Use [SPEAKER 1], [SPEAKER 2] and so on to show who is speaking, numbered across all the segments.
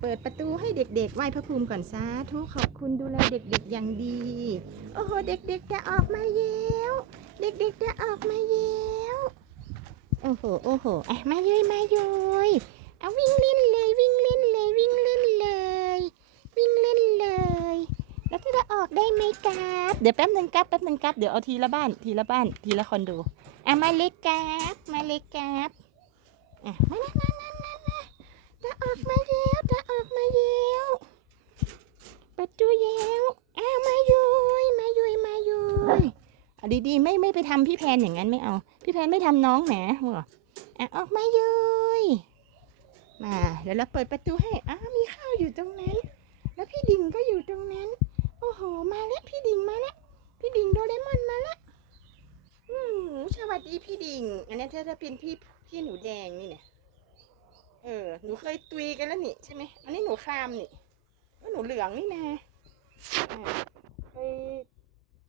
[SPEAKER 1] เปิดประตูให้เด็กๆไหว้พระภูมิก่อนสาธุขอบคุณดูแลเด็กๆอย่างดี โอ้โหเด็กๆจะออกมาเย้วเด็กๆจะออกมาเย้วโอ้โหโอ้โหอะมาเยยมาเยยเอาวิ่งเล่นเลยวิ่งเล่นเลยวิ่งเล่นเลย วิ่งเล่นเลย แล้วจะออกได้ไหมครับเดี๋ยวแป๊บหนึงครับแป๊บหนึงครับเดี๋ยวเอาทีละบ้านทีละบ้านทีละคอนโดอะมาเล็กครับมาเล็กครับอะมามามามามามาจะออกมาแล้วจะออกมาแล้วประตูแล้วอ้าวมายุยมายุยมายุยเอา ดีๆ ไม่ไม่ไปทำพี่แพนอย่างนั้นไม่เอา พี่แพนไม่ทำน้องแหมหัวอะออกมายุยมาเดี๋ยวเราเปิดประตูให้อ้ามีข้าวอยู่ตรงนั้น แล้วพี่ดิ่งก็อยู่ตรงนั้น โอ้โห มาแล้วพี่ดิ่งมาแล้วพี่ดิ่งโดเรมอนมาแล้วอืมสวัสดีพี่ดิ่ง อันนี้ถ้าจะเป็นพี่พี่หนูแดงนี่เนี่ยเออหนูเคยตุยกันแล้วนี่ใช่ไหมอันนี้หนูครามนี่หนูเหลืองนี่นะอ่เคย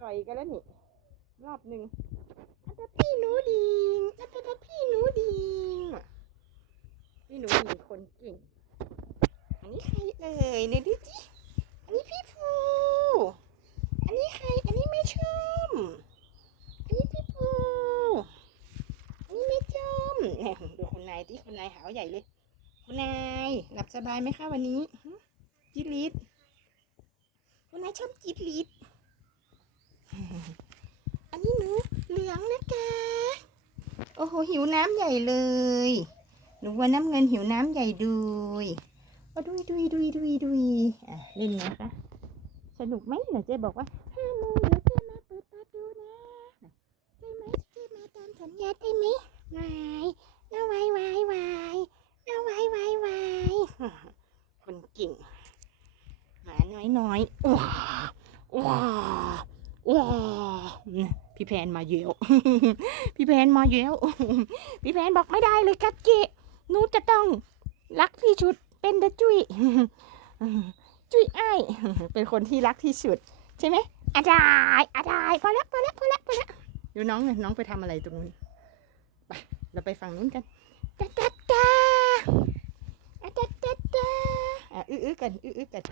[SPEAKER 1] ต่อยกันแล้วนี่ รอบหนึ่งอันนี้พี่หนูดิ่งอันนี้พี่หนูดิ่งพี่หนูดิ่งคนเก่ง อันนี้ใครเอ่ยเนี่ยดูจิอันนี้พี่ภูอันนี้ใคร อันนี้แม่ชม อันนี้พี่ภูอันนี้แม่ชมเนี่ยดูคุณนายที่คุณนายหาวใหญ่เลยคุณนายหลับสบายไหมคะวันนี้หึจิตลิดคุณนายชอบจิตลิดอันนี้หนูเห ลืองนะคะ โอ้โหหิวน้ำใหญ่เลยหนูว่าน้ำเงินหิวน้ำใหญ่ดุยโอ้ดุยดุยดุยดุยดุยอะเล่นนะคะ สนุกไหมเดี๋ยวเจ๊บอกว่าห้าโมงเดี๋ยวเจ๊มาเปิดประตูนะใช่ไหมเจ๊มาตามสัญญาได้ไหมวายน้าวายวายวายน้าวายวายวายคนเก่งหมาน้อยน้อยว้าว้าว้า พี่แพนมาเยอะพี่แพนมาเยอะพี่แพนบอกไม่ได้เลยกัดเกะหนูจะต้องรักที่สุดเป็นเดจุยจุ้ยอ้ายเป็นคนที่รักที่สุด ใช่ไหมอาจายอาจายพอแล้วพอแล้วพอแล้วพอแล้วเดี๋ยวน้องเนี่ยน้องไปทำอะไรตรงนู้นไปเราไปฝั่งนู้นกันตาตาตาอาตาตาตาอะอื้ออื้อกันอื้ออื้อกัน